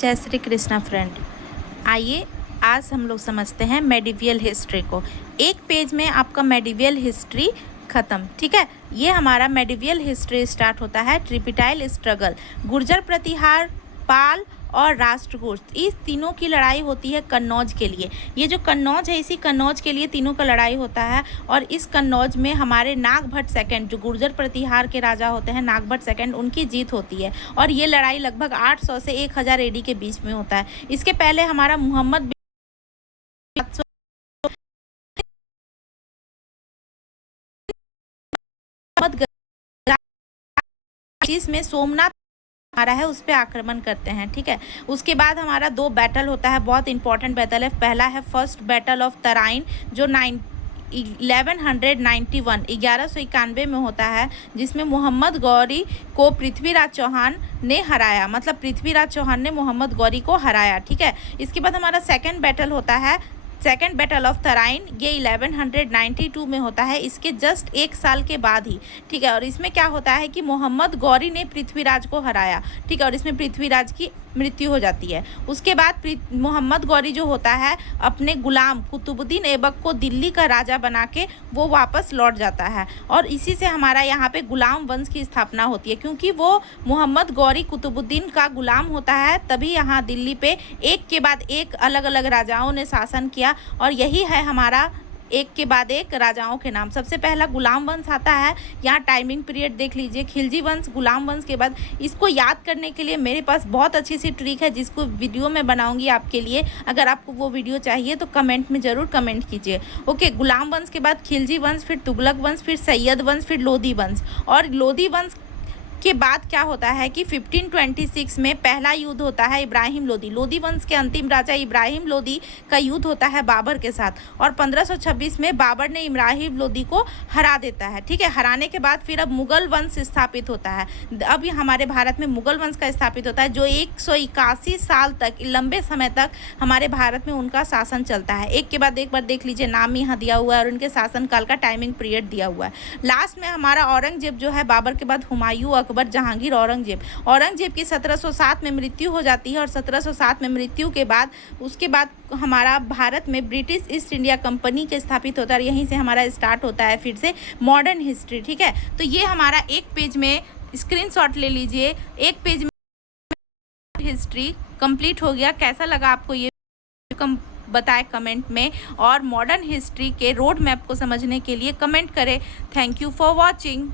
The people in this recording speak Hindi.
जय श्री कृष्णा फ्रेंड। आइए आज हम लोग समझते हैं मेडिवियल हिस्ट्री को। एक पेज में आपका मेडिवियल हिस्ट्री ख़त्म। ठीक है, ये हमारा मेडिवियल हिस्ट्री स्टार्ट होता है ट्रिपिटाइल स्ट्रगल, गुर्जर प्रतिहार, पाल और राष्ट्रकूट, इस तीनों की लड़ाई होती है कन्नौज के लिए। ये जो कन्नौज है, इसी कन्नौज के लिए तीनों का लड़ाई होता है। और इस कन्नौज में हमारे नागभट्ट सेकंड, जो गुर्जर प्रतिहार के राजा होते हैं, नागभट्ट सेकंड, उनकी जीत होती है। और ये लड़ाई लगभग 800 से 1000 एडी के बीच में होता है। इसके पहले हमारा मोहम्मद में सोमनाथ हमारा है, उस पर आक्रमण करते हैं। ठीक है, उसके बाद हमारा 2 बैटल होता है, बहुत इंपॉर्टेंट बैटल है। पहला है फर्स्ट बैटल ऑफ तराइन, जो 1191 में होता है, जिसमें मोहम्मद गौरी को पृथ्वीराज चौहान ने हराया। मतलब पृथ्वीराज चौहान ने मोहम्मद गौरी को हराया। ठीक है, इसके बाद हमारा सेकंड बैटल होता है, सेकेंड बैटल ऑफ तराइन, ये 1192 में होता है, इसके जस्ट 1 साल के बाद ही। ठीक है, और इसमें क्या होता है कि मोहम्मद गौरी ने पृथ्वीराज को हराया। ठीक है, और इसमें पृथ्वीराज की मृत्यु हो जाती है। उसके बाद मोहम्मद गौरी जो होता है, अपने गुलाम कुतुबुद्दीन ऐबक को दिल्ली का राजा बना के वो वापस लौट जाता है। और इसी से हमारा यहाँ पे गुलाम वंश की स्थापना होती है, क्योंकि वो मोहम्मद गौरी कुतुबुद्दीन का गुलाम होता है, तभी यहाँ दिल्ली पे एक के बाद एक अलग अलग राजाओं ने शासन किया। और यही है हमारा एक के बाद एक राजाओं के नाम। सबसे पहला गुलाम वंश आता है, यहाँ टाइमिंग पीरियड देख लीजिए, खिलजी वंश, गुलाम वंश के बाद। इसको याद करने के लिए मेरे पास बहुत अच्छी सी ट्रिक है, जिसको वीडियो में बनाऊंगी आपके लिए। अगर आपको वो वीडियो चाहिए तो कमेंट में ज़रूर कमेंट कीजिए। ओके, गुलाम वंश के बाद खिलजी वंश, फिर तुगलक वंश, फिर सैयद वंश, फिर लोधी वंश। और लोधी वंश के बाद क्या होता है कि 1526 में पहला युद्ध होता है इब्राहिम लोदी, लोदी वंश के अंतिम राजा इब्राहिम लोदी का युद्ध होता है बाबर के साथ। और 1526 में बाबर ने इब्राहिम लोदी को हरा देता है। ठीक है, हराने के बाद फिर अब मुगल वंश स्थापित होता है। अब हमारे भारत में मुगल वंश का स्थापित होता है, जो 181 साल तक, लंबे समय तक हमारे भारत में उनका शासन चलता है। एक के बाद एक बार देख लीजिए, नाम यहाँ दिया हुआ है और उनके शासनकाल का टाइमिंग पीरियड दिया हुआ है। लास्ट में हमारा औरंगजेब जो है, बाबर के बाद हुमायूं, अकबर, जहांगीर, औरंगजेब की 1707 में मृत्यु हो जाती है। और 1707 में मृत्यु के बाद उसके बाद हमारा भारत में ब्रिटिश ईस्ट इंडिया कंपनी के स्थापित होता है। यहीं से हमारा स्टार्ट होता है फिर से मॉडर्न हिस्ट्री। ठीक है, तो ये हमारा एक पेज में स्क्रीनशॉट ले लीजिए, एक पेज में हिस्ट्री कंप्लीट हो गया। कैसा लगा आपको ये बताएं कमेंट में, और मॉडर्न हिस्ट्री के रोड मैप को समझने के लिए कमेंट करें। Thank you for watching.